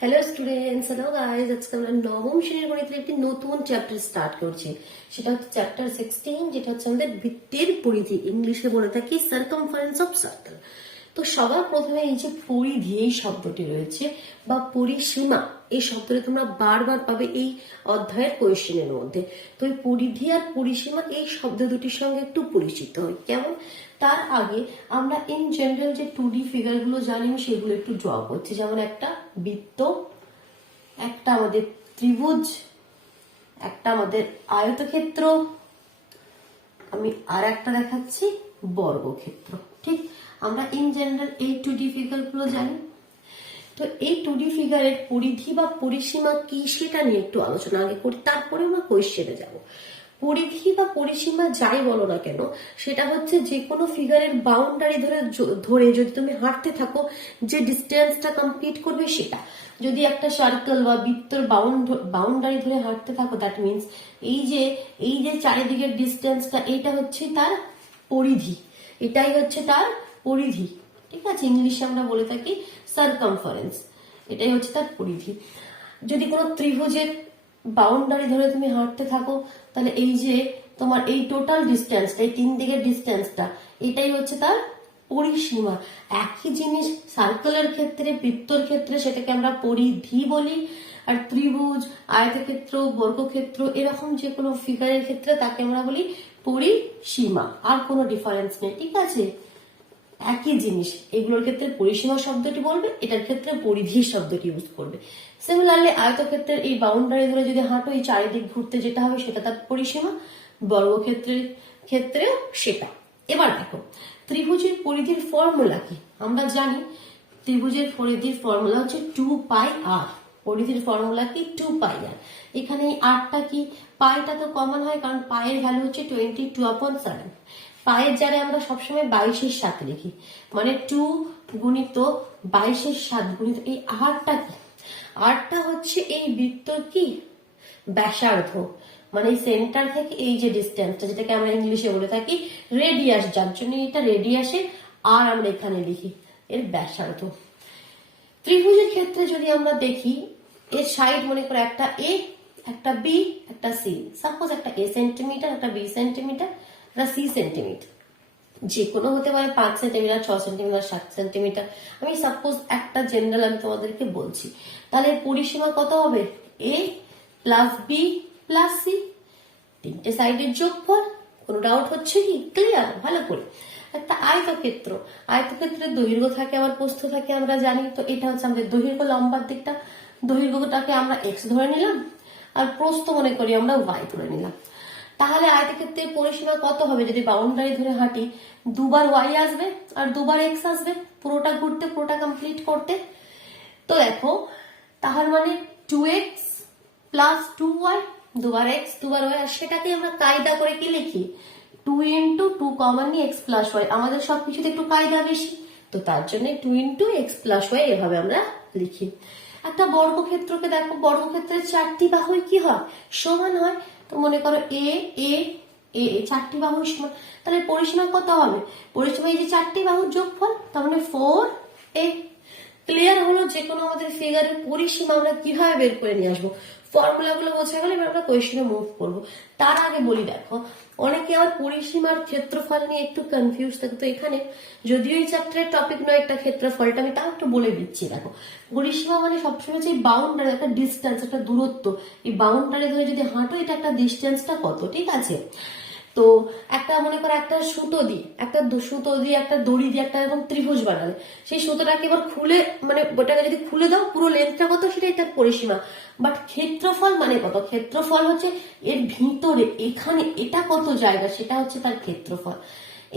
Hello students, hello guys. আজকে আমরা নবম শ্রেণীর গণিতের একটি নতুন চ্যাপ্টার স্টার্ট করছি। সেটা হচ্ছে চ্যাপ্টার 16, যেটা হচ্ছে আমাদের বৃত্তের পরিধি, ইংলিশে বলে থাকি সার্কামফারেন্স অফ সার্কেল। তো সবার প্রথমে এই যে পরিধি এই শব্দটি রয়েছে বা পরিসীমা, এই শব্দটি তোমরা বারবার পাবে এই অধ্যায়ের কোয়েশ্চেনের মধ্যে। তো এই পরিধি আর পরিসীমা এই শব্দ দুটির সঙ্গে একটু পরিচিত হই। কেমন? তার আগে আমরা ইন জেনারেল যে 2D ফিগার গুলো জানি সেগুলো একটু ড্র করছি। যেমন একটা বৃত্ত, একটা আমাদের ত্রিভুজ, একটা আমাদের আয়তক্ষেত্র, আমি আর একটা দেখাচ্ছি বর্গক্ষেত্র। ঠিক, আমরা ইন জেনারেল এই 2D ফিগার গুলো জানি। তো এই 2D ফিগারের পরিধি বা পরিসীমা কি সেটা নিয়ে একটু আলোচনা আগে করি, তারপরে আমরা কোয়েশ্চেনে যাব। পরিধি বা পরিসীমা যাই বলো না কেন, সেটা হচ্ছে যে কোনো ফিগারের বাউন্ডারি ধরে যদি তুমি হাঁটতে থাকো, যে ডিস্টেন্সটা কমপ্লিট করবে সেটা। যদি একটা সার্কেল বা বৃত্তর বাউন্ডারি ধরে হাঁটতে থাকো, দ্যাট মিনস এই যে চারিদিকের ডিস্টেন্সটা, এইটা হচ্ছে তার পরিধি, এটাই হচ্ছে তার পরিধি। ঠিক আছে, ইংলিশে আমরা বলে থাকি সার্কামফারেন্স, এটাই হচ্ছে তার পরিধি। যদি কোনো ত্রিভুজের বাউন্ডারি ধরে তুমি হাঁটতে থাকো, তাহলে এই যে তোমার এই টোটাল ডিস্টেন্সটা, এই তিন দিকের ডিস্টেন্সটা, এটাই হচ্ছে তার পরিসীমা। একই জিনিস সার্কেলের ক্ষেত্রে, বৃত্তর ক্ষেত্রে সেটাকে আমরা পরিধি বলি, আর ত্রিভুজ, আয়তক্ষেত্র, বর্গক্ষেত্র এরকম যে কোনো ফিগারের ক্ষেত্রে তাকে আমরা বলি পরিসীমা। আর কোনো ডিফারেন্স নেই, ঠিক আছে, একই জিনিস। এগুলোর ক্ষেত্রে পরিসীমা শব্দটি বলবে, এটার ক্ষেত্রে পরিধি শব্দটি ইউজ করবে। সিমিলারলি আয়তক্ষেত্রের এই বাউন্ডারি ধরে যদি হাঁটো, এই চারিদিক ঘুরতে যেটা হবে সেটা তার পরিসীমা, বর্গক্ষেত্রের ক্ষেত্রেও সেটা। এবার দেখো ত্রিভুজের পরিধির ফর্মুলা কি। আমরা জানি ত্রিভুজের পরিধির ফর্মুলা হচ্ছে 2πr। পরিধির ফর্মুলা কি? 2πr। এখানে এই আরটা কি, পাইটা তো কমন হয়, কারণ পায়ের ভ্যালু হচ্ছে 22/7। পায়ের জারে আমরা সবসময় 22/7 লিখি, মানে 2 গুণিত 22/7 গুণিত এই আরটা কি? আরটা হচ্ছে এই বৃত্তর কি ব্যাসার্ধ, মানে এই সেন্টার থেকে এই যে ডিস্টেন্সটা, যেটাকে আমরা ইংলিশে বলে থাকি রেডিয়াস, যার জন্য এটা রেডিয়াসে আর আমরা এখানে লিখি এর ব্যাসার্ধ। ত্রিভুজের ক্ষেত্রে যদি আমরা দেখি, এর সাইড মনে করো একটা এ, একটা বি, একটা সি। সাপোজ একটা এ সেন্টিমিটার, একটা বি সেন্টিমিটার, একটা সি সেন্টিমিটার, যে কোনো হতে পারে 5 সেন্টিমিটার, 6 সেন্টিমিটার, 7 সেন্টিমিটার। আমি সাপোজ একটা জেনারেল আমি তোমাদেরকে বলছি। তাহলে পরিসীমা কত হবে? এ প্লাস বি প্লাস সি, তিনটে সাইডের যোগফল। কোনো ডাউট হচ্ছে কি? ক্লিয়ার? ভালো করে। একটা আয়তক্ষেত্র, আয়তক্ষেত্রের দৈর্ঘ্য থাকে আবার প্রস্থ থাকে, আমরা জানি। তো এটা হচ্ছে আমাদের দৈর্ঘ্য, লম্বার দিকটা, দৈর্ঘ্যটাকে আমরা এক্স ধরে নিলাম, আর প্রস্থ মনে করি আমরা ওয়াই ধরে নিলাম। তাহলে আয়তক্ষেত্রের পরিসীমা কত হবে? যদি বাউন্ডারি ধরে হাঁটি, দুবার ওয়াই আসবে আর দুবার এক্স আসবে, পুরোটা ঘুরতে, পুরোটা কমপ্লিট করতে। তো দেখো, তাহলে মানে 2x প্লাস 2y, দুবার এক্স দুবার ওয়াই, আর সেটাকে আমরা কায়দা করে কি লিখি? 2 ইন্টু 2 কমন নিয়ে এক্স প্লাস ওয়াই। আমাদের সবকিছুতে একটু কায়দা বেশি, তো তার জন্য 2 ইন্টু এক্স প্লাস ওয়াই এভাবে আমরা লিখি। একটা বর্গক্ষেত্রকে দেখো, বর্গক্ষেত্রের চারটি বাহুই কি হয়? সমান হয়। তো মনে করো এ এ এ চারটি বাহু সমান, তাহলে পরিসীমা কত হবে? পরিসীমা এই যে চারটি বাহুর যোগফল, তার মানে 4a। ক্লিয়ার হলো? যে কোনো আমাদের ফিগারের পরিসীমা আমরা কিভাবে বের করে নিয়ে আসবো, ফর্মুলা গুলো বোঝা গেলে এবার আমরা কোয়েশ্চেনে মুভ করবো। তার আগে বলি, দেখো অনেকে আবার পরিসীমার ক্ষেত্রফল নিয়ে একটু কনফিউজ থাকে। তো এখানে যদিও এই চ্যাপ্টারের টপিক নয় একটা ক্ষেত্রফলটা, আমি তাও একটু বলে দিচ্ছি। দেখো পরিসীমা মানে সবসময় যে বাউন্ডারি, একটা ডিস্টেন্স, একটা দূরত্ব, এই বাউন্ডারি ধরে যদি হাঁটো, এটা একটা ডিস্টেন্সটা কত, ঠিক আছে। তো একটা মনে করো একটা সুতো দিয়ে একটা দড়ি দিয়ে একটা এরকম ত্রিভুজ বানালে, সেই সুতোটাকে এবার খুলে, মানে ওটাকে যদি খুলে দাও, পুরো লেন্থটা কত সেটাই তার পরিসীমা। বাট ক্ষেত্রফল মানে কত? ক্ষেত্রফল হচ্ছে এর ভিতরে, এখানে এটা কত জায়গা, সেটা হচ্ছে তার ক্ষেত্রফল।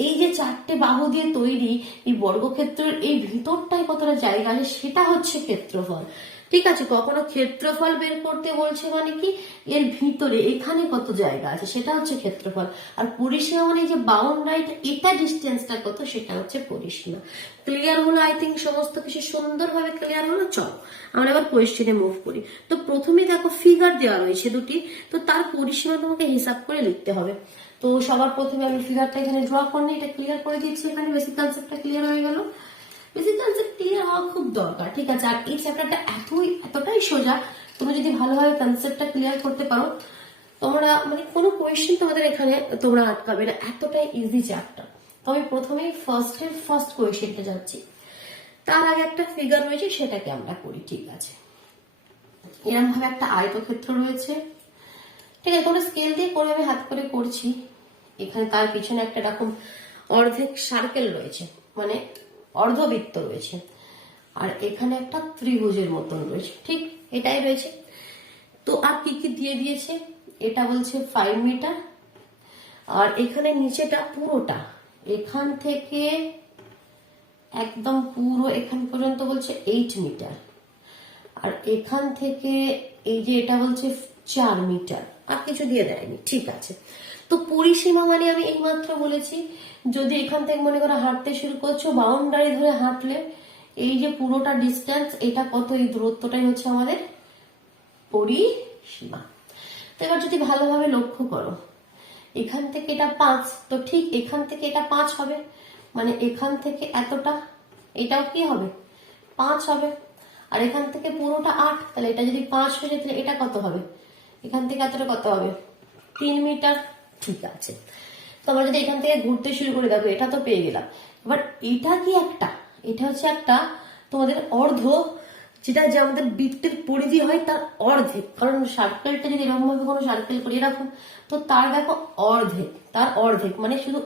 এই যে চারটে বাহু দিয়ে তৈরি এই বর্গক্ষেত্রের এই ভিতরটায় কতটা জায়গা আছে, সেটা হচ্ছে ক্ষেত্রফল। ঠিক আছে, কখনো ক্ষেত্রফল বের করতে বলছে মানে কি, এর ভিতরে এখানে কত জায়গা আছে সেটা হচ্ছে ক্ষেত্রফল। আর পরিসীমা মানে যে বাউন্ডারিটা, এটা ডিস্টেন্সটা কত, সেটা হচ্ছে পরিসীমা। ক্লিয়ার হলো? আই থিঙ্ক সমস্ত কিছু সুন্দরভাবে ক্লিয়ার হলো। চলো আমরা এবার কোয়েশ্চেনে মুভ করি। তো প্রথমে দেখো ফিগার দেওয়া রয়েছে দুটি, তো তার পরিসীমা তোমাকে হিসাব করে লিখতে হবে। তো সবার প্রথমে আমি ফিগারটা এখানে ড্র করে নিই, এটা ক্লিয়ার করে দিচ্ছি। এখানে বেসিক কনসেপ্টটা ক্লিয়ার হয়ে গেল। বেসিক কনসেপ্ট ক্লিয়ার হওয়া খুব দরকার, ঠিক আছে। আর এই চ্যাপ্টারটা এতটাই সোজা, তুমি যদি ভালোভাবে কনসেপ্টটা ক্লিয়ার করতে পারো, তোমরা মানে কোনো কোয়েশ্চেন তোমাদের এখানে তোমরা আটকাবে না, এতটাই ইজি চ্যাপ্টার। তো আমি প্রথমেই ফার্স্ট কোয়েশ্চেনটা যাচ্ছি। তার আগে একটা ফিগার রয়েছে, সেটাকে আমরা করি, ঠিক আছে। এরকম ভাবে একটা আয়তক্ষেত্র রয়েছে, ঠিক আছে। কোনো স্কেল দিয়ে করে আমি হাত করে করছি। এখানে তার পিছনে একটা এরকম অর্ধেক সার্কেল রয়েছে, মানে অর্ধবৃত্ত রয়েছে, আর এখানে একটা ত্রিভুজের মতন রয়েছে, ঠিক এটাই রয়েছে। তো আর কি কি দিয়ে দিয়েছে, এটা বলছে 5 মিটার, আর এখানে নিচেটা পুরোটা এখান থেকে একদম পুরো এখান পর্যন্ত বলছে 8 মিটার, আর এখান থেকে এই যে এটা বলছে 4 মিটার, আর কিছু দিয়ে দেয়নি, ঠিক আছে। তো পরিসীমা মানে আমি এইমাত্র বলেছি, যদি এখান থেকে মনে করো হাঁটতে শুরু করছো, বাউন্ডারি ধরে হাঁটলে এই যে পুরোটা ডিস্টেন্স, এটা কত, এই দূরত্বটাই হচ্ছে আমাদের পরিসীমা। তো এবার যদি ভালোভাবে লক্ষ্য করো, এখান থেকে এটা 5, তো ঠিক এখান থেকে এটা 5 হবে, মানে এখান থেকে এতটা এটাও কি হবে 5 হবে, আর এখান থেকে পুরোটা 8, তাহলে এটা যদি 5 হয়ে যায় তাহলে এটা কত হবে, এখান থেকে এতটা কত হবে 3 মিটার, ঠিক আছে। তো আমরা যদি এখান থেকে ঘুরতে শুরু করে, দেখো এটা তো পেয়ে গেলাম। এবার এটা কি একটা, এটা হচ্ছে একটা তোমাদের অর্ধ, যেটা যে আমাদের বৃত্তের পরিধি হয় তার অর্ধেক, কারণ সার্কেলটা যদি এরকম ভাবে কোনো সার্কেল করি এরকম, তো তার দেখো অর্ধেক, তার অর্ধেক মানে শুধু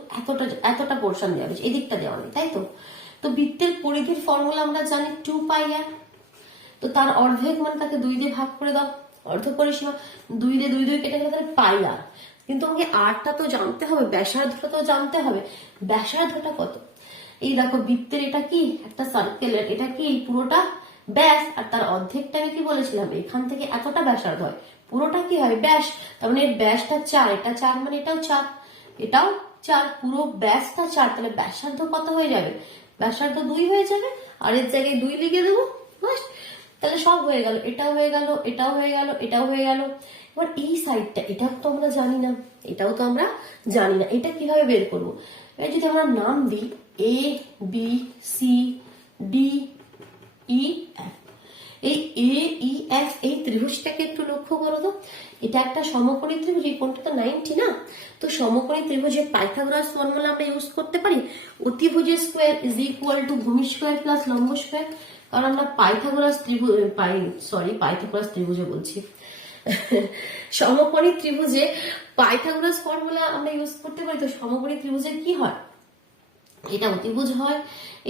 এতটা পোর্শন দেওয়া হয়েছে, এদিকটা দেওয়া নেই, তাই তো। তো বৃত্তের পরিধির ফর্মুলা আমরা জানি 2πr, তো তার অর্ধেক মানে তাকে 2 দিয়ে ভাগ করে দাও, অর্ধ পরিসীমা 2 দিয়ে 2 কেটে গেলে তাহলে πr। কিন্তু আমাকে আরটা তো জানতে হবে, ব্যাসার্ধটা তো জানতে হবে, ব্যাসার্ধটা কত। এই দেখো বৃত্তের এটা কি একটা সার্কেলের, এটা কি এই পুরোটা ব্যাস, আর তার অর্ধেকটা আমি কি বলেছিলাম, এখান থেকে এতটা ব্যাসার্ধ হয়, পুরোটা কি হয় ব্যাস। তার মানে ব্যাসটা 4, এটা 4 মানে এটাও 4, এটাও 4, পুরো ব্যাসটা 4, তাহলে ব্যাসার্ধ কত হয়ে যাবে, ব্যাসার্ধ 2 হয়ে যাবে, আর এর জায়গায় 2 লিখে দেবো, বাস। তাহলে সব হয়ে গেল, এটাও হয়ে গেল, এটাও হয়ে গেল, এটাও হয়ে গেল। এবার এই সাইডটা, এটাও তো আমরা জানি না, এটাও তো আমরা জানি না, এটা কিভাবে বের করবো। এবার যদি আমরা নাম দিই A B C D E F, এই AEF এই ত্রিভুজটাকে একটু লক্ষ্য করো তো, এটা একটা সমকোণী ত্রিভুজ, এই কোণটা তো 90 না, তো সমকোণী ত্রিভুজের পাইথাগোরাস ফর্মুলা আমরা ইউজ করতে পারি, অতিভুজের স্কয়ার ইজ ইকুয়াল টু ভূমি স্কয়ার প্লাস লম্ব স্কয়ার। কারণ আমরা পাইথাগোরাস ত্রিভুজে বলছি সমকোণী ত্রিভুজে পাইথাগোরাস ফর্মুলা আমরা ইউজ করতে পারি। তো সমকোণী ত্রিভুজের কি হয়, এটা অতিভুজ হয়,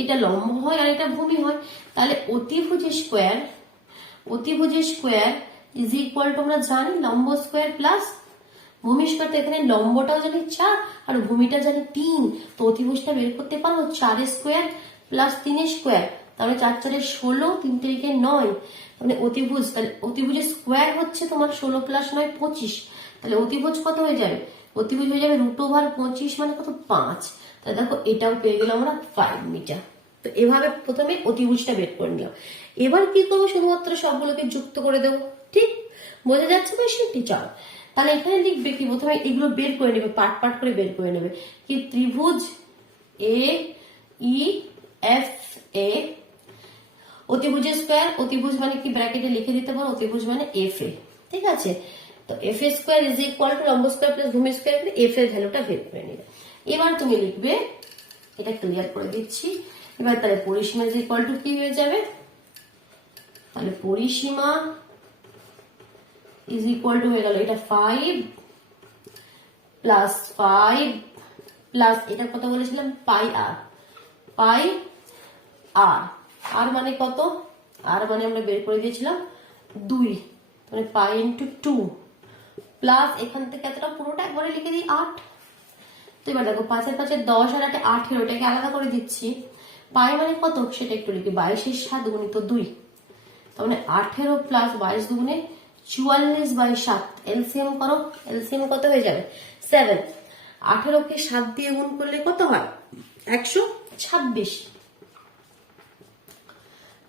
এটা লম্ব হয়, আর এটা ভূমি হয়। তাহলে অতিভুজের স্কয়ার ইজ ইকুয়াল টু আমরা জানি লম্ব স্কয়ার প্লাস ভূমি স্কয়ার। তো এখানে লম্বটাও জানি 4 আর ভূমিটা জানি 3, তো অতিভুজটা বের করতে পারবো 4 স্কয়ার প্লাস 3 স্কয়ার, তাহলে 4 4 16, 3 3 9, মানে অতিভুজ, তাহলে অতিভুজের স্কয়ার হচ্ছে তোমার 16 প্লাস 9 25, তাহলে অতিভুজ কত হয়ে যাবে, অতিভুজ হয়ে যাবে √25 মানে কত 5। তাহলে দেখো এটাও পেয়ে গেলাম আমরা 5 মিটার। তো এভাবে প্রথমে অতিভুজটা বের করে নিলাম। এবার কি করবো, শুধুমাত্র সবগুলোকে যুক্ত করে দেবো, ঠিক বোঝা যাচ্ছে কোয়েশ্চেনটি। চল তাহলে এখানে লিখবে কি, প্রথমে এগুলো বের করে নেবে, পার্ট করে বের করে নেবে কি, ত্রিভুজ AEFA, অতিভুজের স্কয়ার, অতিভুজ মানে কি ব্র্যাকেটে লিখে দিতে পারো, অতিভুজ মানে FA, ঠিক আছে। তো FA square is equal two লম্ব স্কয়ার প্লাস ভূমি স্কয়ার, FA এর ভ্যালুটা বের করে নিবে। এবার তুমি লিখবে, এটা ক্লিয়ার করে দিচ্ছি। এবার তাহলে পরিসীমা ইজ ইকুয়াল টু কি হয়ে যাবে, তাহলে পরিসীমা ইজ ইকুয়াল টু হয়ে গেল এটা 5 প্লাস 5 প্লাস এটা কত বলেছিলাম πr, আর মানে কত, আর মানে আমরা বের করে দিয়েছিলাম 2, মানে π × 2 প্লাস এখান থেকে এতটা পুরোটা একবারে লিখে দিই 8। তো এবার দেখো 5 এর 5 10 আর 8 18, এটাকে আলাদা করে দিচ্ছি। পাই মানে কত সেটা একটু লিখি, 22 এর 7 গুণিত 2, তার মানে 18 প্লাস 22 দুগুণে 44/7, এলসিএম করো, এলসিএম কত হয়ে যাবে 7। 18 কে 7 দিয়ে গুণ করলে কত হয় 126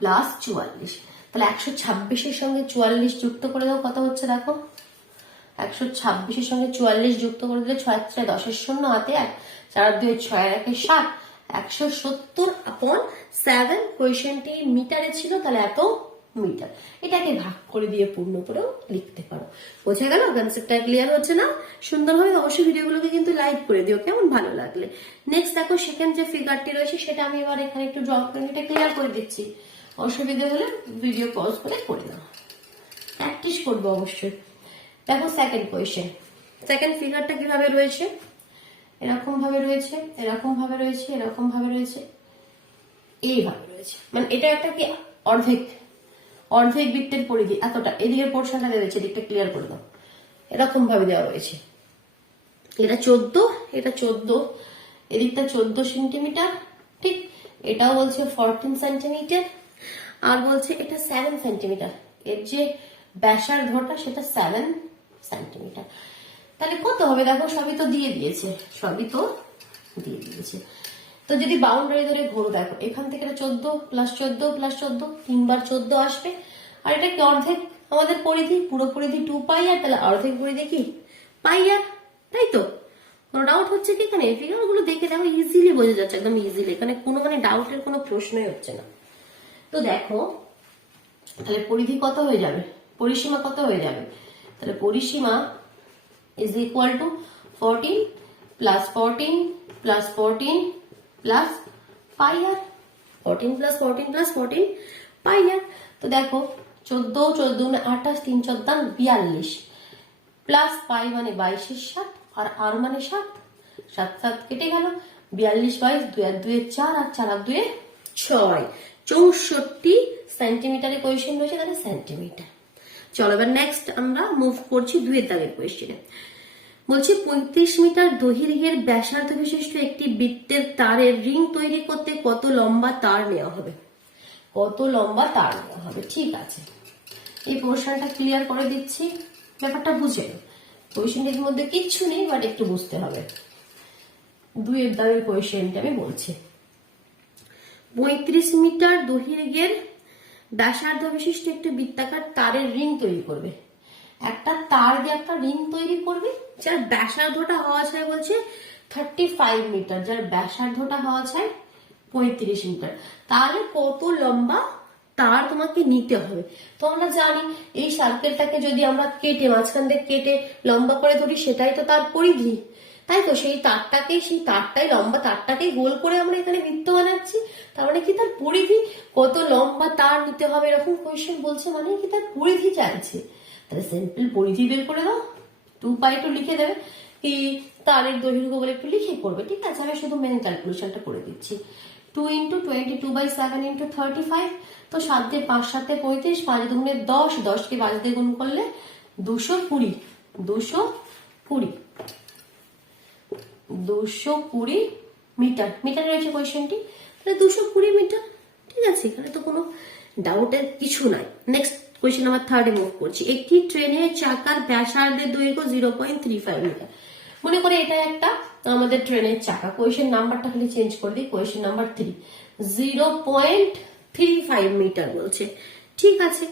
প্লাস 44, তাহলে 126 এর সঙ্গে 44 যুক্ত করে দাও, কত হচ্ছে দেখো 126 এর সঙ্গে 44 যুক্ত করে দিলে 6 × 10 = 0, হাতে 1, 4 2 6 1 7, 170/7 কোয়েশ্চেনটি মিটারে ছিল, তাহলে এত মিটার। এটাকে ভাগ করে দিয়ে পূর্ণ করেও লিখতে পারো। বোঝা গেল? কনসেপ্টটা ক্লিয়ার হচ্ছে না? সুন্দরভাবে অবশ্যই ভিডিওগুলোকে কিন্তু লাইক করে দিও কেমন, ভালো লাগলে। নেক্সট দেখো সেকেন্ড যে ফিগারটি রয়েছে সেটা আমি এবার এখানে একটু ড্র করে এটা ক্লিয়ার করে দিচ্ছি। অসুবিধা হলে ভিডিও পজ করে নাও, প্র্যাকটিস করবো অবশ্যই। দেখো সেকেন্ড কোয়েশ্চেন, সেকেন্ড ফিগারটা কিভাবে রয়েছে, এরকম ভাবে রয়েছে, এরকম ভাবে রয়েছে, এরকম ভাবে রয়েছে, এইভাবে রয়েছে। মানে এটা একটা কি অর্ধেক বৃত্তের পরিধি এতটা, এদিকের পোর্শনটা দেওয়া হয়েছে, এদিকটা ক্লিয়ার করে দাও। এরকম ভাবে দেওয়া রয়েছে, এটা 14, এটা 14, এদিকটা 14 সেন্টিমিটার, ঠিক। এটাও বলছে 14 সেন্টিমিটার, আর বলছে এটা 7 সেন্টিমিটার। এর যে ব্যাসার্ধটা সেটা 7 সেন্টিমিটার। তাহলে কত হবে দেখো, সবই তো দিয়ে দিয়েছে। তো যদি বাউন্ডারি ধরে ঘোরো, দেখো এখান থেকে 14 প্লাস 14 প্লাস 14, 3 বার 14 আসবে। আর এটা কি অর্ধেক আমাদের পরিধি, পুরো পরিধি 2 পাই আর, তাহলে অর্ধেক পরিধি কি পাই আর, তাই তো? কোনো ডাউট হচ্ছে কি এখানে? ফিগার গুলো দেখে দেখো ইজিলি বোঝা যাচ্ছে, একদম ইজিলি, এখানে কোনো মানে ডাউটের কোনো প্রশ্নই হচ্ছে না। তো দেখো তাহলে পরিধি কত হয়ে যাবে, পরিসীমা কত হয়ে যাবে? তাহলে পরিসীমা is equal to 14 plus 14 plus 14 plus pi r, 14 plus 14 plus 14 pi r। তো দেখো 14 14 মানে 28, 3 14 42 প্লাস পাই মানে 22/7 আর আর মানে 7, 7 7 কেটে গেল, 42 22, 2 আর 2 4 আর 4 আর 2 6, 64 সেন্টিমিটারের কোয়েশ্চেন রয়েছে, তাহলে সেন্টিমিটার। চলো এবার নেক্সট আমরা মুভ করছি 2 এর দাগের কোয়েশ্চেনে। বলছি 35 মিটার দৈর্ঘ্যের ব্যাসার্ধ বিশিষ্ট একটি বৃত্তের তারের রিং তৈরি করতে কত লম্বা তার নেওয়া হবে? কত লম্বা তার নেওয়া হবে? ঠিক আছে, এই পোর্শনটা ক্লিয়ার করে দিচ্ছি, ব্যাপারটা বুঝে। কোয়েশ্চেনটির মধ্যে কিচ্ছু নেই, বাট একটু বুঝতে হবে। 2 এর দাগের কোয়েশ্চেনটা আমি বলছি। 35 মিটার দৈর্ঘ্যের ব্যাসার্ধ বিশিষ্ট একটি বৃত্তাকার তারের রিং তৈরি করবে। একটা তার দিয়ে একটা রিং তৈরি করবে, যার ব্যাসার্ধটা হওয়া চাই বলছে 35 মিটার, যার ব্যাসার্ধটা হওয়া চাই 35 মিটার। তাহলে কত লম্বা তার তোমাকে নিতে হবে? তো আমরা জানি এই সার্কেলটাকে যদি আমরা কেটে মাঝখান দিয়ে কেটে লম্বা করে ধরি, সেটাই তো তার পরিধি, তাই তো? সেই তারটাই লম্বা তারটাকেই গোল করে আমরা এখানে বৃত্ত বানাচ্ছি, তার মানে কি তার পরিধি। কত লম্বা তার নিতে হবে এরকম কোয়েশ্চেন বলছে, মানে কি তার পরিধি চাইছে। তাহলে সিম্পল পরিধি বের করে দাও, 2 পাই একটু লিখে দেবে, কি তারের দৈর্ঘ্য বলে একটু লিখে করবে, ঠিক আছে? আমি শুধু মেন ক্যালকুলেশনটা করে দিচ্ছি। 2 × 22/7 × 35, তো 7 দিয়ে 5 7 35, 5 দুগুণে 10, 10 কে 5 দিয়ে গুণ করলে 220, 220 মিটার। মিটার রয়েছে কোয়েশ্চেনটি, তাহলে 220 মিটার, ঠিক আছে? এখানে তো কোনো ডাউটের কিছু নাই। নেক্সট কোয়েশ্চেন নাম্বার 3 এ মুভ করছি। একটি ট্রেনের চাকার ব্যাসার্ধের দৈর্ঘ্য 0.35 মিটার। মনে করে এটা একটা আমাদের ট্রেনের চাকা, কোয়েশ্চেন নাম্বারটা খালি চেঞ্জ করে দিই, কোয়েশ্চেন নাম্বার 3, 0.35 মিটার বলছে, ঠিক আছে?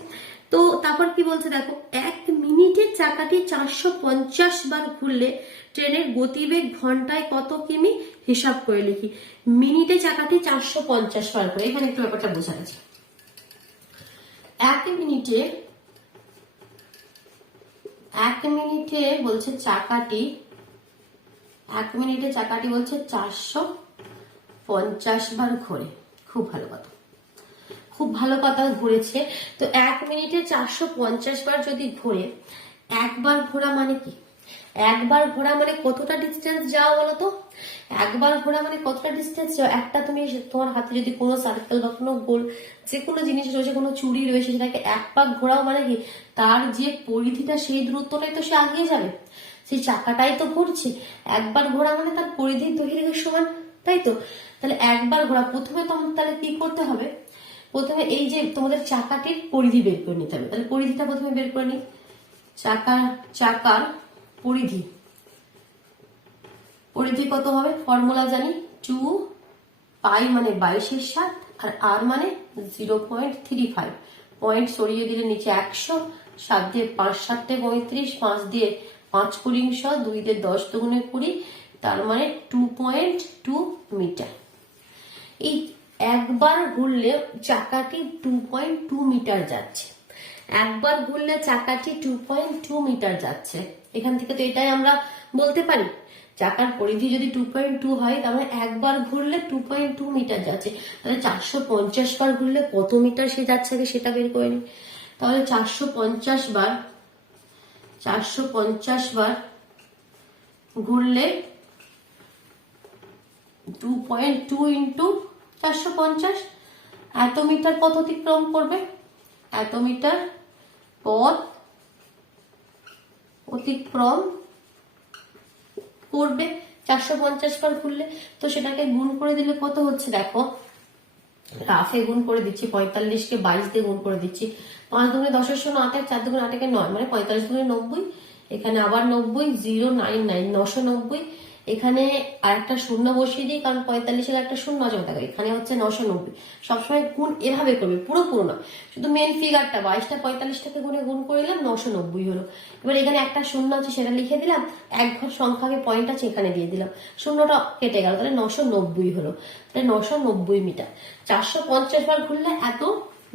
তো তারপর কি বলছে দেখো, 1 মিনিটে চাকাটি 450 বার ঘুরলে ট্রেনের গতিবেগ ঘন্টায় কত কিমি? হিসাব করে লিখি। মিনিটে চাকাটি 450 বার করে, এখানে একটু ব্যাপারটা বোঝা গেছে। 1 মিনিটে বলছে চাকাটি, 1 মিনিটে চাকাটি বলছে 450 বার ঘোরে। খুব ভালো কথা ঘুরেছে। তো 1 মিনিটে 450 বার যদি ঘোরে, একবার ঘোরা মানে কি? একবার ঘোরা মানে কতটা ডিস্টেন্স যাও বলতো? একবার ঘোরা মানে কতটা ডিস্টেন্স যাও? একটা তুমি তোমার হাতে যদি কোনো সার্কেল বা কোনো গোল যে কোনো জিনিস রয়েছে, কোনো চুড়ি রয়েছে, সেটাকে এক পাক ঘোরাও মানে কি তার যে পরিধিটা সেই দূরত্বটাই তো সে আগিয়ে যাবে, সেই চাকাটাই তো ঘুরছে। একবার ঘোরা মানে তার পরিধির দৈর্ঘ্যের সমান, তাই তো? তাহলে একবার ঘোরা, প্রথমে তাহলে কি করতে হবে? প্রথমে এই যে তোমাদের চাকাটির পরিধি বের করে নিতে হবে। তাহলে পরিধিটা প্রথমে বের করে নিই। চাকার পরিধি কত হবে? ফর্মুলা জানি, 2 পাই মানে 22/7 আর আর মানে 0.35, পয়েন্ট সরিয়ে দিলে নিচে 100, 7 দিয়ে 5 7 35, 5 দিয়ে 5 × 100, 2 দিয়ে 10 দুগুণে 20, তার মানে 2.2 মিটার। এই একবার ঘুরলে চাকাটি 2.2 মিটার যাচ্ছে, একবার ঘুরলে চাকাটি 2.2 মিটার যাচ্ছে। এখান থেকে তো এটাই আমরা বলতে পারি, চাকার পরিধি যদি 2.2 হয় তাহলে একবার ঘুরলে 2.2 মিটার যাচ্ছে। তাহলে 450 বার ঘুরলে কত মিটার সে যাচ্ছে আগে সেটা বের করে নি। তাহলে 450 বার ঘুরলে 2.2 ইন্টু 450, এত মিটার পথ অতিক্রম করবে, এত মিটার পথ অতিক্রম করবে 450 বার ঘুরলে। তো সেটাকে গুণ করে দিলে কত হচ্ছে দেখো, রাফে গুণ করে দিচ্ছি, 45 কে 22 দিয়ে গুণ করে দিচ্ছি, 5 দুগুণে 10 এর 8, 4 দুগুণে 8 একে 9, মানে 45 দুগুণে 90, এখানে আবার 90, 099, 990, এখানে আরেকটা শূন্য বসিয়ে দিই কারণ 45-এর একটা শূন্য আছে থাকে, এখানে হচ্ছে 990। সবসময় গুণ এভাবে করবে, পুরো না, শুধু মেন ফিগারটা 22টা 45টাকে গুণ করে দিলাম, 990 হলো। এবার এখানে একটা শূন্য আছে সেটা লিখে দিলাম, এক ঘর সংখ্যাকে পয়েন্ট আছে এখানে দিয়ে দিলাম, শূন্যটা কেটে গেল, তাহলে 990 হলো। তাহলে 990 মিটার। 450 বার ঘুরলে এত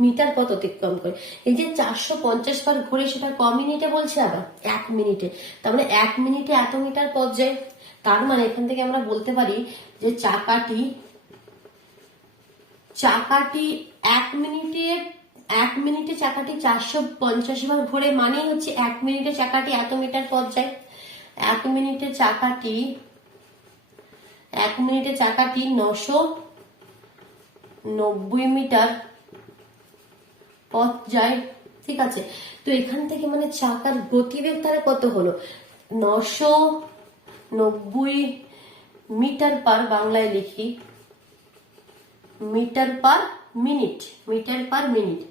মিটার পথ অতিক্রম করে। এই যে 450 বার ঘুরে সেটা ক মিনিটে বলছে, আবার 1 মিনিটে। তার মানে 1 মিনিটে এত মিটার পথ যায়। তার মানে এখান থেকে আমরা বলতে পারি যে চাকাটি 1 মিনিটে চাকাটি 450 বার ঘোরে, মানে হচ্ছে 1 মিনিটে চাকাটি এত মিটার পথ যায়। 1 মিনিটে চাকাটি 990 মিটার পথ যায়, ঠিক আছে। তো এখান থেকে মানে চাকার গতিবেগ তারা কত হলো, 990 মিটার পার, বাংলায় লিখি মিটার পার মিনিট,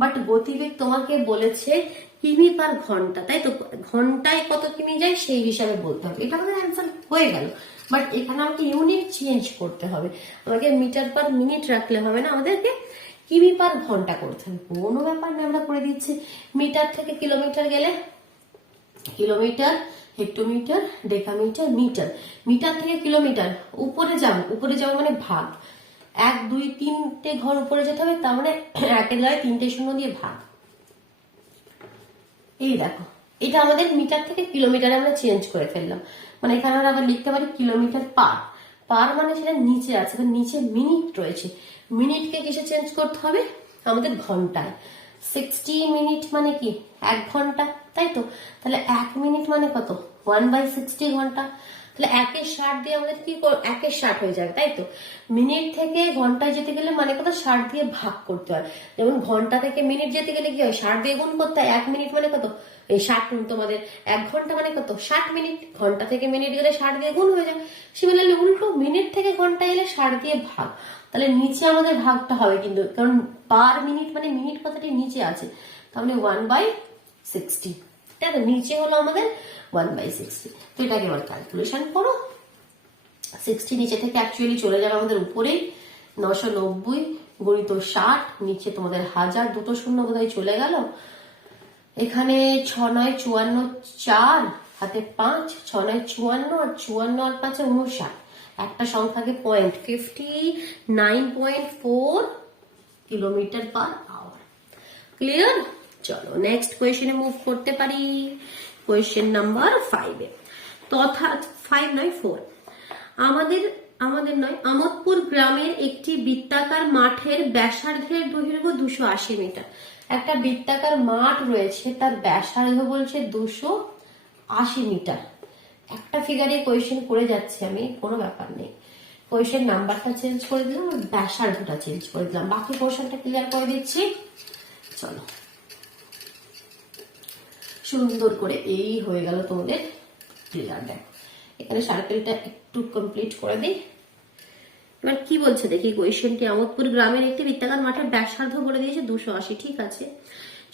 বাট গতিবেগ তোমাকে বলেছে কিমি পার ঘন্টা, তাই তো ঘন্টায় কত কিমি যায় সেই হিসাবে বলতে হবে। এটা আমাদের অ্যান্সার হয়ে গেল, বাট এখানে আমাকে ইউনিট চেঞ্জ করতে হবে, আমাকে মিটার পার মিনিট রাখলে হবে না, আমাদেরকে কিমি পার ঘন্টা করতে হবে। কোনো ব্যাপার না, আমরা করে দিচ্ছি। মিটার থেকে কিলোমিটার গেলে kilometre, hectometre, decametre, metre, metre থেকে কিলোমিটার, উপরে যাবো মানে ভাগ, 1 2 3টে ঘর উপরে যেতে হবে, তার মানে 1-এর জায়গায় 3টে শূন্য দিয়ে ভাগ। এই দেখো, এটা আমাদের মিটার থেকে কিলোমিটারে আমরা চেঞ্জ করে ফেললাম, মানে এখানে আমরা আবার লিখতে পারি কিলোমিটার পার মানে সেটা নিচে আছে, নিচে মিনিট রয়েছে, মিনিটকে কিসে চেঞ্জ করতে হবে, আমাদের ঘন্টায়। 60 মিনিট মানে কি 1 ঘন্টা, তাই তো। তাহলে 1 মিনিট মানে কত, 1/60 ঘন্টা। তাহলে 1-এর 60 দিয়ে আমাদের কি 1-এর 60 হয়ে যাবে, তাই তো। মিনিট থেকে ঘন্টায় যেতে গেলে মানে কত, 60 দিয়ে ভাগ করতে হয়। যেমন ঘন্টা থেকে মিনিট যেতে গেলে কি হয়, 60 দিয়ে গুণ করতে হয়। 1 মিনিট মানে কত, এই 60, তোমাদের 1 ঘন্টা মানে কত, 60 মিনিট। ঘন্টা থেকে মিনিট গেলে 60 দিয়ে গুণ হয়ে যায়। সিমিলারলি উল্টো, মিনিট থেকে ঘন্টা এলে 60 দিয়ে ভাগ। তাহলে নিচে আমাদের ভাগটা হবে কিন্তু, কারণ পার মিনিট মানে মিনিট কথাটি নিচে আছে, তাহলে 1/60, তাই তো। নিচে হলো আমাদের 1/60। তো এটাকে এবার ক্যালকুলেশন করো। 60 নিচে থেকে অ্যাকচুয়ালি চলে যাবে আমাদের উপরেই, 990 গুণিত 60, নিচে তোমাদের 1000, দুটো শূন্য বোধহয় চলে গেল। এখানে 6 9 54, 4 হাতে 5, 6 9 54, আর 54 আর 5 59, একটা সংখ্যাকে 59.4 কিলোমিটার পার আওয়ার। ক্লিয়ার? চলো নেক্সট কোয়েশ্চেনে মুভ করতে পারি। কোয়েশ্চেন নাম্বার 5 তথা 5 নয় 4, আমোদপুর গ্রামের একটি বৃত্তাকার মাঠের ব্যাসার্ধের দৈর্ঘ্য 280 মিটার। একটা বৃত্তাকার মাঠ রয়েছে, তার ব্যাসার্ধ বলছে 280 মিটার। একটা ফিগারে কোয়েশ্চেন করে যাচ্ছি আমি, কোনো ব্যাপার নেই। কোয়েশ্চেন নাম্বারটা চেঞ্জ করে দিলাম আর ব্যাসার্ধটা চেঞ্জ করে দিলাম, বাকি কোয়েশ্চেনটা ক্লিয়ার করে দিচ্ছি। চলো, সুন্দর করে এই হয়ে গেল তোমাদের ক্লিয়ার। দেখো এখানে সার্কেলটা একটু কমপ্লিট করে দিই। এবার কি বলছে দেখি কোয়েশ্চেনটি, আমোদপুর গ্রামের একটি বৃত্তাকার মাঠের ব্যাসার্ধ বলে দিয়েছে 280, ঠিক আছে।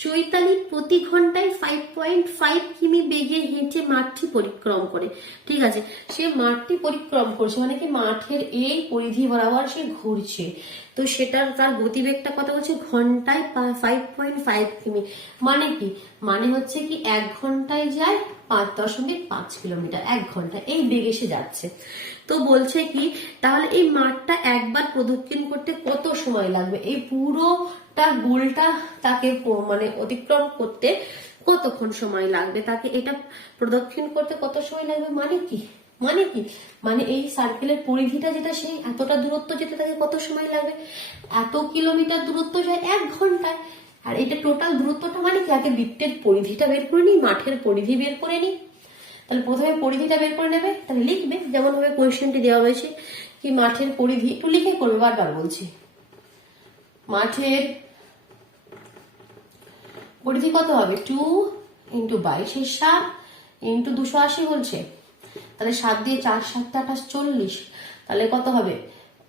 চৈতালি প্রতি ঘন্টায় 5.5 কিমি বেগে হেঁটে মাঠটি পরিক্রম করে। ঠিক আছে, সে মাঠটি পরিক্রম করছে মানে কি মাঠের এই পরিধি বরাবর সে ঘুরছে, তো সেটার তার গতিবেগটা কত হচ্ছে ঘন্টায় 5.5 কিমি। মানে কি, মানে হচ্ছে কি 1 ঘন্টায় যায় 5.5 কিলোমিটার, 1 ঘন্টা এই বেগে সে যাচ্ছে। তো বলছে কি তাহলে এই মাঠটা একবার প্রদক্ষিণ করতে কত সময় লাগবে, এই পুরোটা গোলটা তাকে মানে অতিক্রম করতে কতক্ষণ সময় লাগবে, তাকে এটা প্রদক্ষিণ করতে কত সময় লাগবে, মানে কি মানে কি মানে এই সার্কেলের পরিধিটা যেটা সেই এতটা দূরত্ব যেতে তাকে কত সময় লাগবে, এত কিলোমিটার দূরত্ব যায় 1 ঘন্টায়। আর এটা টোটাল দূরত্বটা মানে কি, আগে বৃত্তের পরিধিটা বের করে নি, মাঠের পরিধি বের করে নি। তাহলে প্রথমে পরিধিটা বের করে নেবে, তাহলে লিখবে যেমন ভাবে কোয়েশ্চেনটি দেওয়া হয়েছে কি মাঠের পরিধি, একটু লিখে করবে, বারবার বলছি। মাঠের পরিধি কত হবে 2 ইন্টু 22 ইন্টু 280 বলছে, তাহলে 7 দিয়ে 4 7 28 40, তাহলে কত হবে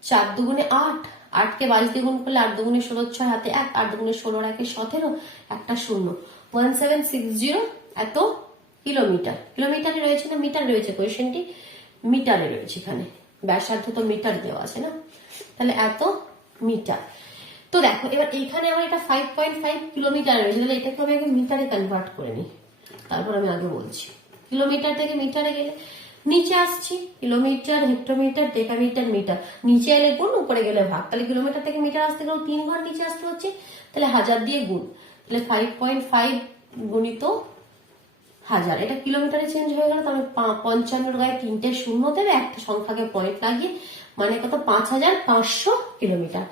4 দুগুণে 8, 8 কে 22 দিয়ে গুণ করলে 8 দুগুণে 16 6 হাতে 1, 8 দুগুণে 16 1 17, একটা 0, 1760 এত কিলোমিটার। কিলোমিটারে রয়েছে না মিটার রয়েছে, কোয়েশ্চেনটি মিটারে রয়েছে, এখানে ব্যাসার্ধ তো মিটার দেওয়া আছে না, তাহলে এত মিটার। তো দেখো এবার এইখানে আমার এটা 5.5 কিলোমিটার রয়েছে, তাহলে এটাকে আমি আগে মিটারে কনভার্ট করে নিই, তারপর আমি আগে বলছি। কিলোমিটার থেকে মিটারে গেলে নিচে আসছি, কিলোমিটার হেক্টোমিটার ডেকামিটার মিটার, নিচে এলে গুণ উপরে গেলে ভাগ, তাহলে কিলোমিটার থেকে মিটার আসতে গেলেও 3 ঘর নিচে আসতে হচ্ছে, তাহলে 1000 দিয়ে গুণ, তাহলে 5.5 গুণিত 1000, এটা কিলোমিটারে চেঞ্জ হয়ে গেল, তাহলে 55 গায়ে 3টে শূন্য দেবে, একটা সংখ্যাকে পয়েন্ট লাগিয়ে, মানে কত 5500 কিলোমিটার।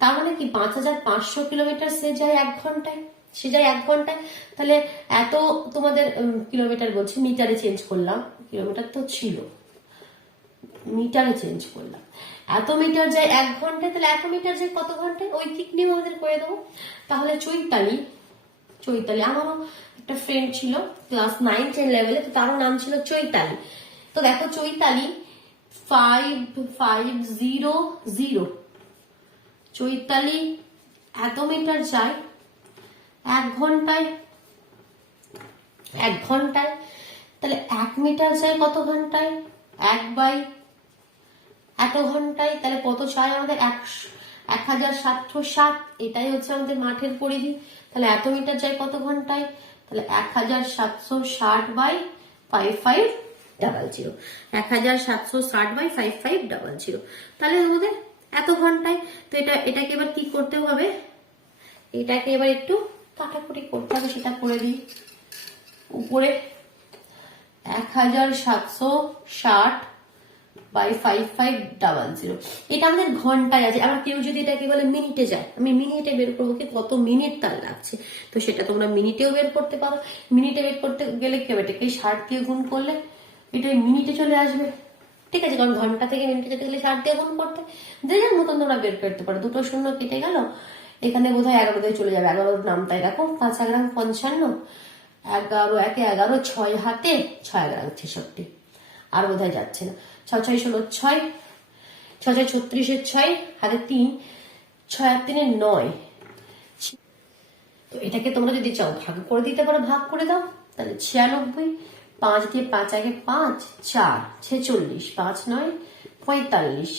তার মানে কি 5500 কিলোমিটার সে যায় 1 ঘন্টায়, সে যায় 1 ঘন্টায়। তাহলে এত তোমাদের কিলোমিটার বলছি, মিটারে চেঞ্জ করলাম, কিলোমিটার তো ছিল, মিটারে চেঞ্জ করলাম, এত মিটার যায় 1 ঘন্টায়, তাহলে 1 মিটার যায় কত ঘন্টায়, ঐকিক নিয়ম আমাদের করে দেবো। তাহলে চৈতালি আমারও একটা ফ্রেন্ড ছিল ক্লাস 9-10 লেভেলে, তো তারও নাম ছিল চৈতালি। তো দেখো চৈতালি 5500, চৈতালি এত মিটার যায় 1 ঘন্টায়, 1 ঘন্টায়, তাহলে 1 মিটার যায় কত ঘন্টায়, 1 বাই এত ঘন্টায়, তাহলে কত চাই আমাদের 1760, এটাই হচ্ছে আমাদের মাঠের পরিধি। তাহলে এত মিটার যায় কত ঘন্টায়, তাহলে 1760 বাই 5500, 1760 বাই 5500, তাহলে আমাদের এত ঘন্টায়। তো এটাকে এবার কি করতে হবে, এটাকে এবার একটু কাটাকুটি করতে হবে, সেটা করে দিই। উপরে 1760 বাই 5500, এটা আমাদের ঘন্টায় আছে। আবার কেউ যদি এটাকে বলে মিনিটে যায়, আমি মিনিটে বের করবো কি কত মিনিট তার লাগছে, তো সেটা তোমরা মিনিটেও বের করতে পারো। মিনিটে বের করতে গেলে কেউ এটাকে 60 দিয়ে গুণ করলে এটা মিনিটে চলে আসবে, ঠিক আছে, কারণ ঘন্টা থেকে মিনিটে যেতে গেলে 60 দিয়ে গুণ করতে, যে যার মতন তোমরা বের করতে পারো। দুটো শূন্য কেটে গেল, এখানে বোধহয় 11 দিয়ে চলে যাবে, 11 নামটাই দেখো, 5 11 55, 11 1 11, 6 হাতে 6 11 66, আর বোধহয় যাচ্ছে না, 6 6 16 6, 6 6 36 6 হাতে 3, 6 আর 3 9। তো এটাকে তোমরা যদি চাও ভাগ করে দিতে পারো, ভাগ করে দাও, তাহলে 96, 5 দিয়ে 5 আগে 5, 4 46, 5 9 45,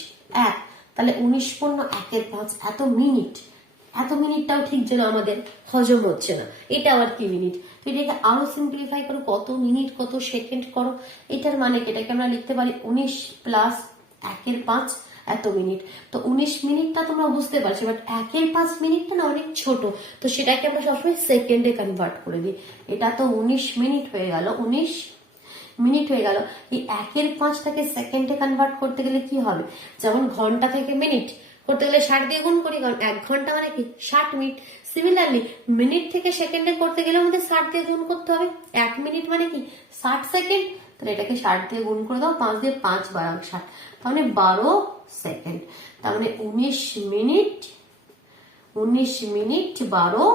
1, তাহলে 19 পূর্ণ 1 5, এত মিনিট। এত মিনিটটাও ঠিক যেন আমাদের হজম হচ্ছে না, এটা আবার কি মিনিট, তো এটাকে আরো সিম্পলিফাই করো, কত মিনিট কত সেকেন্ড করো, এটার মানে এটাকে আমরা লিখতে পারি 19 প্লাস 1 5 এত মিনিট। তো 19 মিনিটটা তোমরা বুঝতে পারছো, বাট 1 5 মিনিটটা না অনেক ছোট, তো সেটাকে আমরা সবসময় সেকেন্ডে কনভার্ট করে দিই। এটা তো 19 মিনিট হয়ে গেল, 19 মিনিট হয়ে গেল। এই 1 5টাকে সেকেন্ডে কনভার্ট করতে গেলে কি হবে, যেমন ঘন্টা থেকে মিনিট করতে গেলে 60 দিয়ে গুণ করি, কারণ 1 ঘন্টা মানে কি 60 মিনিট। সিমিলারলি মিনিট থেকে সেকেন্ডে করতে গেলে আমাদের 60 দিয়ে গুণ করতে হবে, 1 মিনিট মানে কি 60 সেকেন্ড, তাহলে এটাকে 60 দিয়ে গুণ করে দাও, 5 দিয়ে 5 12 60, তাহলে 12 সেকেন্ড, তার মানে 19 মিনিট 12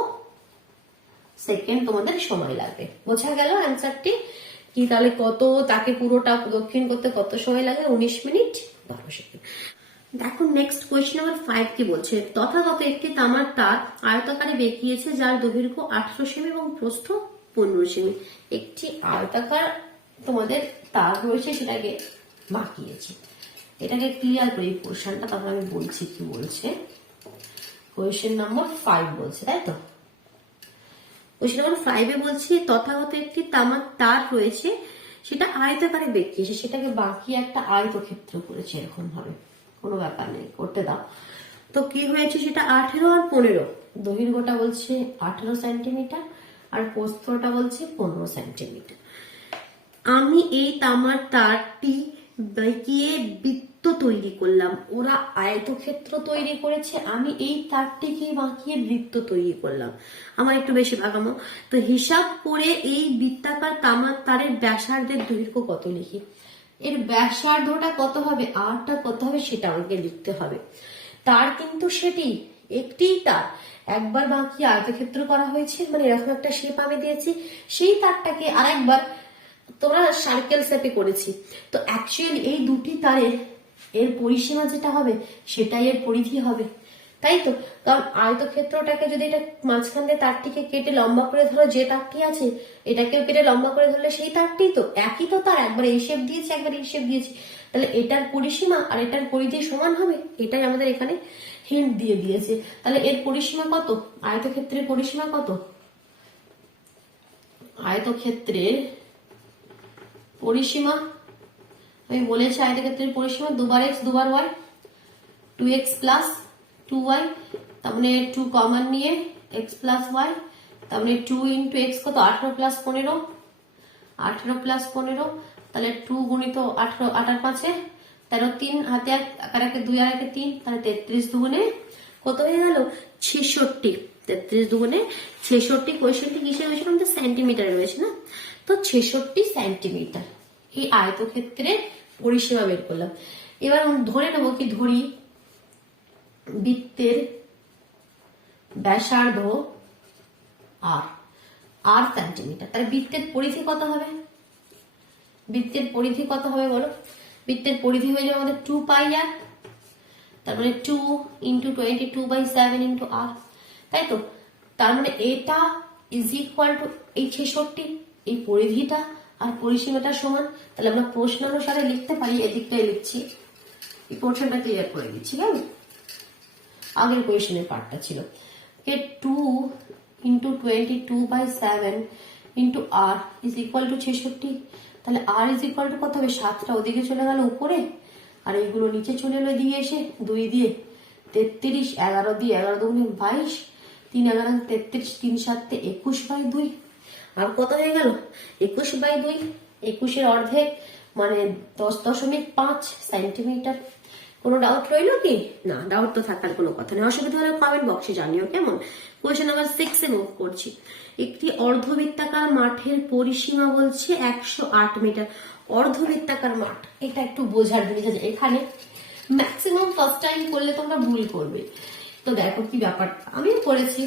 সেকেন্ড তোমাদের সময় লাগবে। বোঝা গেল অ্যান্সারটি কি, তাহলে কত তাকে পুরোটা প্রদক্ষিণ করতে কত সময় লাগে, 19 মিনিট 12 সেকেন্ড। দেখো নেক্সট কোয়েশ্চেন নাম্বার 5 কি বলছে, তথাগত একটি তামার তার আয়তাকারে বেঁকিয়েছে যার দৈর্ঘ্য 18 সেমি এবং প্রস্থ 15 সেমি। একটি আয়তাকার তোমাদের তার রয়েছে, সেটাকে বাঁকিয়েছে। এটাকে ক্লিয়ার করি পোর্শনটা, তারপর আমি বলছি কি বলছে। কোয়েশ্চেন নাম্বার 5 বলছে, তাই তো? কোয়েশ্চেন নাম্বার 5 এ বলছি তথাগত একটি তামার তার রয়েছে, সেটা আয়তাকারে বেঁকিয়েছে, সেটাকে বাঁকিয়ে একটা আয়তক্ষেত্র করেছে এরকম ভাবে। কোনো ব্যাপার নেই, করতে দাও। তো কি হয়েছে সেটা 18 আর 15, দৈর্ঘ্যটা বলছে 18 সেন্টিমিটার আর প্রস্থটা বলছে 15 সেন্টিমিটার। আমি এই তামার তারটি বেঁকিয়ে বৃত্ত তৈরি করলাম। ওরা আয়তক্ষেত্র তৈরি করেছে, আমি এই তারটিকে বাঁকিয়ে বৃত্ত তৈরি করলাম। আমার একটু বেশি ভাগামো। তো হিসাব করে এই বৃত্তাকার তামার তারের ব্যাসার্ধের দৈর্ঘ্য কত লিখি। এর ব্যাসার্ধটা কত হবে, আরটা কত হবে, সেটা আমাকে লিখতে হবে। তার কিন্তু সেটি একটি তার একবার বাঁকিয়ে আয়তক্ষেত্র করা হয়েছে, মানে এরকম একটা শেপ আমি দিয়েছি, সেই তারটাকে আরেকবার তোমরা সার্কেল শেপে করেছি। তো অ্যাকচুয়ালি এই দুটি তারের এর পরিসীমা যেটা হবে সেটাই এর পরিধি হবে, তাই তো? কারণ আয়তক্ষেত্রটাকে যদি এটা মাঝখান দিয়ে তারটিকে কেটে লম্বা করে ধরো, যে তারটি আছে এটাকেও কেটে লম্বা করে ধরলে সেই তারটি তো একই, তো তার একবার এই শেপ দিয়েছি একবার এই শেপ দিয়েছি, তাহলে এটার পরিসীমা আর এটার পরিধি সমান হবে। এটাই আমাদের এখানে হিন্ট দিয়ে দিয়েছে। তাহলে এর পরিসীমা কত, আয়তক্ষেত্রের পরিসীমা কত, আয়তক্ষেত্রের পরিসীমা আমি বলেছি, আয়তক্ষেত্রের পরিসীমা 2 x 2 y, 2x plus 2y, তার মানে 2 কমন নিয়ে x প্লাস y, তার মানে 2 ইন্টু x কত, 18 প্লাস 15, 18 প্লাস 15, তাহলে 2 গুণিত 18, 8 5 13, 3 হাতে 1 2 আর 1 3, তাহলে 33 দুগুণে কত হয়ে গেল, 66। 33 দুগুণে 66। কোয়েশ্চেনটি কিসে রয়েছে, আমাদের সেন্টিমিটারে রয়েছে না, তো 66 সেন্টিমিটার এই আয়তক্ষেত্রের পরিসীমা বের করলাম। এবার ধরে নেবো কি, ধরি বৃত্তের ব্যাসার্ধ আর সেন্টিমিটার, তাহলে বৃত্তের পরিধি কত হবে, বৃত্তের পরিধি কত হবে বলো। বৃত্তের পরিধি হয়ে যাবে আমাদের 2 পাই আর, তার মানে 2 ইন্টু 22/7 ইন্টু আর, তাই তো? তার মানে এটা ইজ ইকুয়াল টু এই 66, এই পরিধিটা আর পরিসীমাটা সমান। তাহলে আমরা প্রশ্ন অনুসারে লিখতে পারি, এদিকটাই লিখছি, এই পোর্শনটা ক্লিয়ার করে দিচ্ছি। কেমন, আগের কোয়েশ্চেনের পার্টটা ছিল 2 into 22/7 into r is equal to 66। তাহলে আর ইজ ইকুয়াল টু কত হবে, 7টা ওদিকে চলে গেল উপরে আর এইগুলো নিচে চলে এলো দিয়ে এসে 2 দিয়ে 33, 11 দিয়ে 11 দুগুণে 22, 3 11 33, 3 7 21/2 আর কত হয়ে গেল 21/2। 21-এর অর্ধেক মানে 10.5 সেন্টিমিটার। কোনো ডাউট রইলো কি? না, ডাউট তো থাকার কোনো কথা নেই। অসুবিধা হলে কমেন্ট বক্সে জানিও। কেমন, কোয়েশ্চেন নাম্বার 6 এ মুভ করছি। একটি অর্ধবৃত্তাকার মাঠের পরিসীমা বলছে 108 মিটার। অর্ধবৃত্তাকার মাঠ, এটা একটু বোঝার জিনিস আছে। এখানে ম্যাক্সিমাম ফার্স্ট টাইম করলে তোমরা ভুল করবে। তো দেখো কি ব্যাপার, আমিও করেছি।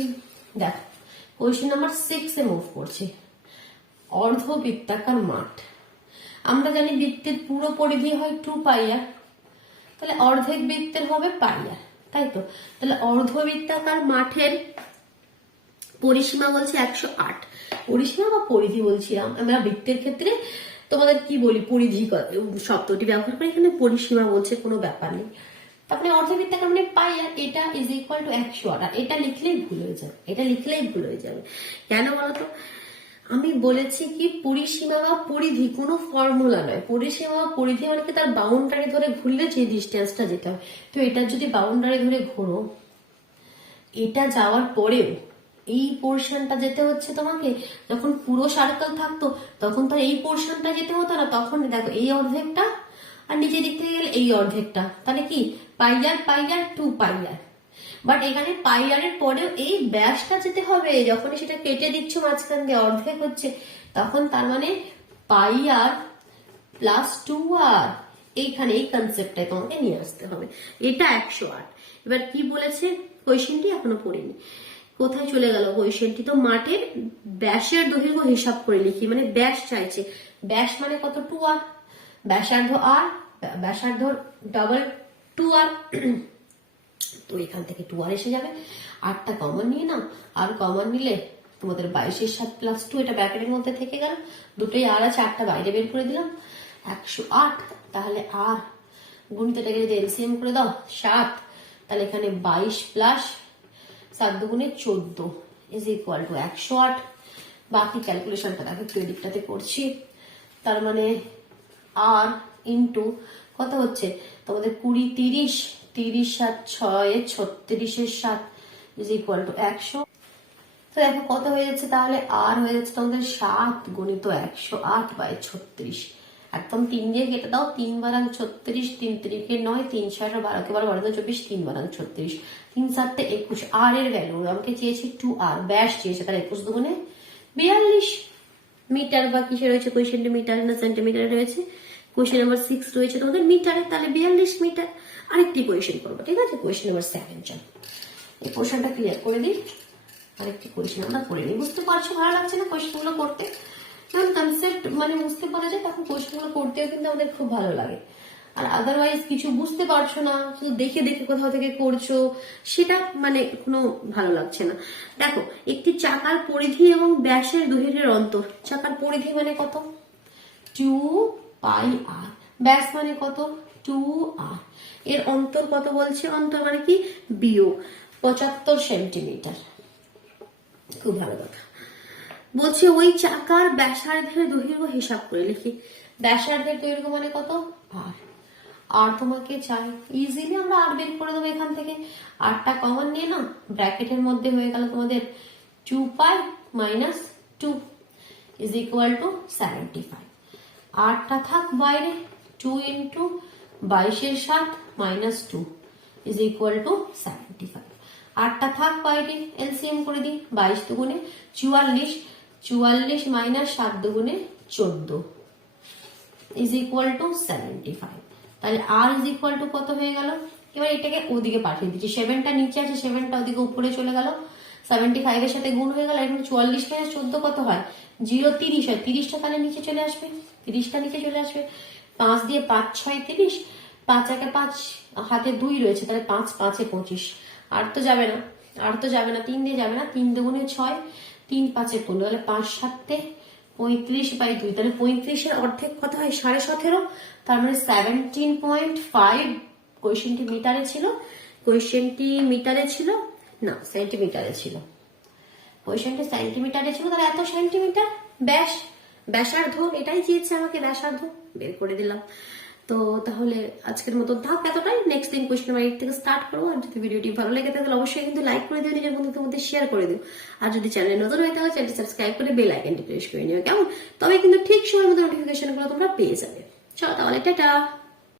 দেখো কোয়েশ্চেন নাম্বার 6 এ মুভ করছি। অর্ধবৃত্তাকার মাঠ, আমরা জানি বৃত্তের পুরো পরিধি হয় 2 পাই আর, তাহলে অর্ধেক বৃত্তের হবে পাই আর, তাই তো? তাহলে অর্ধবৃত্তাকার মাঠের পরিসীমা বলছে 108। পরিসীমা বা পরিধি বলছিলাম, আমরা বৃত্তের ক্ষেত্রে তোমাদের কি বলি, পরিধি শব্দটি ব্যবহার করে, এখানে পরিসীমা বলছে, কোনো ব্যাপার নেই। তারপরে অর্ধবৃত্তাকার মানে পাই আর, এটা ইজ ইকুয়াল টু 108। আর এটা লিখলেই ভুল হয়ে যাবে, এটা লিখলেই ভুল হয়ে যাবে। কেন বলতো, আমি বলেছি কি পরিসীমা বা পরিধি কোনো ফর্মুলা নয়। পরিসীমা বা পরিধি মানে কি তার বাউন্ডারি ধরে ঘুরলে যে ডিস্টেন্সটা যেতে হয়। তো এটা যদি বাউন্ডারি ধরে ঘোরো, এটা যাওয়ার পরেও এই পোর্শনটা যেতে হচ্ছে তোমাকে। যখন পুরো সার্কেল থাকতো তখন তো এই পোর্শনটা যেতে হতো না, তখন দেখো এই অর্ধেকটা আর নিচের দিক থেকে গেলে এই অর্ধেকটা, তাহলে কি পাই আর 2 পাই আর। বাট এখানে পাই আর এর পরেও এই ব্যাসটা যেতে হবে, যখন সেটা কেটে দিচ্ছ মাঝখান দিয়ে অর্ধেক হচ্ছে, তখন তার মানে পাই আর প্লাস 2 আর, এইখানে এই কনসেপ্টটাই তোমাকে নিয়ে আসতে হবে। এটা 108। এবার কি বলেছে কোয়েশ্চেনটি এখনো পড়িনি, কোথায় চলে গেল কোয়েশ্চেনটি। তো মাঠের ব্যাসের দৈর্ঘ্য হিসাব করে লিখি, মানে ব্যাস চাইছে। ব্যাস মানে কত, 2 আর, ব্যাসার্ধ আর, ব্যাসার্ধ ডাবল 2 2r। তো এখান থেকে 2r এসে যাবে, 8টা কমন নিয়ে নাও, আর কমন নিলে তোমাদের 22 7 প্লাস 2, এটা ব্র্যাকেটের মধ্যে থেকে গেল, দুটোই আর আছে, 8টা বাইরে বের করে দিলাম, 108। তাহলে আর গুণিতটাকে যদি এলসিএম করে দাও 7, তাহলে এখানে 22 প্লাস 7 দুগুণে 14 ইজ ইকুয়াল টু 108। বাকি ক্যালকুলেশনটা দেখো একটু এদিকটাতে করছি, তার মানে আর ইন্টু কত হচ্ছে তোমাদের 20 30, 30 7 6 36 7 ইজ ইকুয়াল টু 100। তো দেখো কত হয়ে যাচ্ছে, তাহলে আর হয়ে যাচ্ছে তোমাদের 7 গুণিত 108 বাই 36। একদম 3 দিয়ে কেটে দাও, 3 বারাং 36, 3 3 9, 3 6 12 কে 12 12 24, 3 বারাং 36, 3 7 21। আর এর ভ্যালু আমাকে চেয়েছে 2r, ব্যাস চেয়েছে, তাহলে 21 দুগুণে 42 মিটার। বা কিসে রয়েছে কোয়েশ্চেনটা, মিটার না সেন্টিমিটারে রয়েছে, কোয়েশ্চেন নাম্বার 6 রয়েছে তোমাদের মিটারে, তাহলে 42 মিটার। আরেকটি কোয়েশ্চেন করবো, ঠিক আছে, কোয়েশ্চেন নাম্বার 7। চল এই পোর্শনটা ক্লিয়ার করে দিই, আরেকটি কোয়েশ্চেন আমরা করে নিই। বুঝতে পারছো, ভালো লাগছে না কোয়েশ্চেন গুলো করতে? যখন কনসেপ্ট মানে বুঝতে পারা যায় তখন কোয়েশ্চেন গুলো করতেও কিন্তু আমাদের খুব ভালো লাগে। আর আদারওয়াইজ কিছু বুঝতে পারছো না, শুধু দেখে দেখে কোথাও থেকে করছো, সেটা মানে কোনো ভালো লাগছে না। দেখো, একটি চাকার পরিধি এবং ব্যাসের দৈর্ঘ্যের অন্তর, চাকার পরিধি মানে কত 2πr, ব্যাস মানে কত 2r, এর অন্তর কত বলছে, অন্তর মানে কি বিয়োগ 75 সেন্টিমিটার। খুব ভালো কথা বলছে, ওই চাকার ব্যাসার্ধের দৈর্ঘ্য হিসাব করে লিখি। ব্যাসার্ধের দৈর্ঘ্য মানে কত আর, আর তোমাকে চাই ইজিলি আমরা আর বের করে দেবো এখান থেকে। 8টা কমন নিয়ে না, ব্র্যাকেটের মধ্যে হয়ে গেল তোমাদের 2π মাইনাস 2 ইজ ইকুয়াল টু 75। 8টা থাক বাইরে, 2 into 22 7 minus 2 is equal two 75। 8টা থাক বাইরে, এলসিএম করে দিই, 22 দুগুণে 44, 44 মাইনাস 7 দুগুণে 14 ইজ ইকুয়াল টু 75। তাহলে আর ইজ ইকুয়াল টু কত হয়ে গেল, এবার এটাকে ওদিকে পাঠিয়ে দিচ্ছি, 7টা নিচে আছে, 7টা ওদিকে উপরে চলে গেল, 75 এর সাথে গুণ হয়ে গেল। এখন 44 মাইনাস 14 কত হয় 0, 30 হয়, 30টা তাহলে নিচে চলে আসবে, 30টা নিচে চলে আসবে। 5 দিয়ে 5 6 30, 5 একে 5, হাতে 2 রয়েছে, তাহলে 5 5 এ 25। আর তো যাবে না, আর তো যাবে না, 3 দিয়ে যাবে না, 3 দুগুণে 6, 3 5 এ 15, তাহলে 5 7 35 বাই 2, তাহলে 35 এর অর্ধেক কত হয় 17.5, তার মানে 17.5। কোয়েশ্চেনটি মিটারে ছিল, কোয়েশ্চেনটি মিটারে ছিল না সেন্টিমিটারে ছিল, কোয়েশ্চেনটি সেন্টিমিটারে ছিল, তাহলে এত সেন্টিমিটার ব্যাস, ব্যাসার্ধ এটাই চেয়েছে আমাকে, ব্যাসার্ধ বের করে দিলাম। তো তাহলে আজকের মতো থাক এতটাই, নেক্সট দিন কোয়েশ্চেন নাম্বার 8 থেকে স্টার্ট করবো। আর যদি ভিডিওটি ভালো লেগে থাকে তাহলে অবশ্যই কিন্তু লাইক করে দিও, নিজের বন্ধুদের মধ্যে শেয়ার করে দিও। আর যদি চ্যানেলে নতুন হয়ে থাকে চ্যানেলটি সাবস্ক্রাইব করে বেল আইকনটি প্রেস করে নিও, কেমন? তবে কিন্তু ঠিক সময় মতো নোটিফিকেশন গুলো তোমরা পেয়ে যাবে। চলো তাহলে টাটা।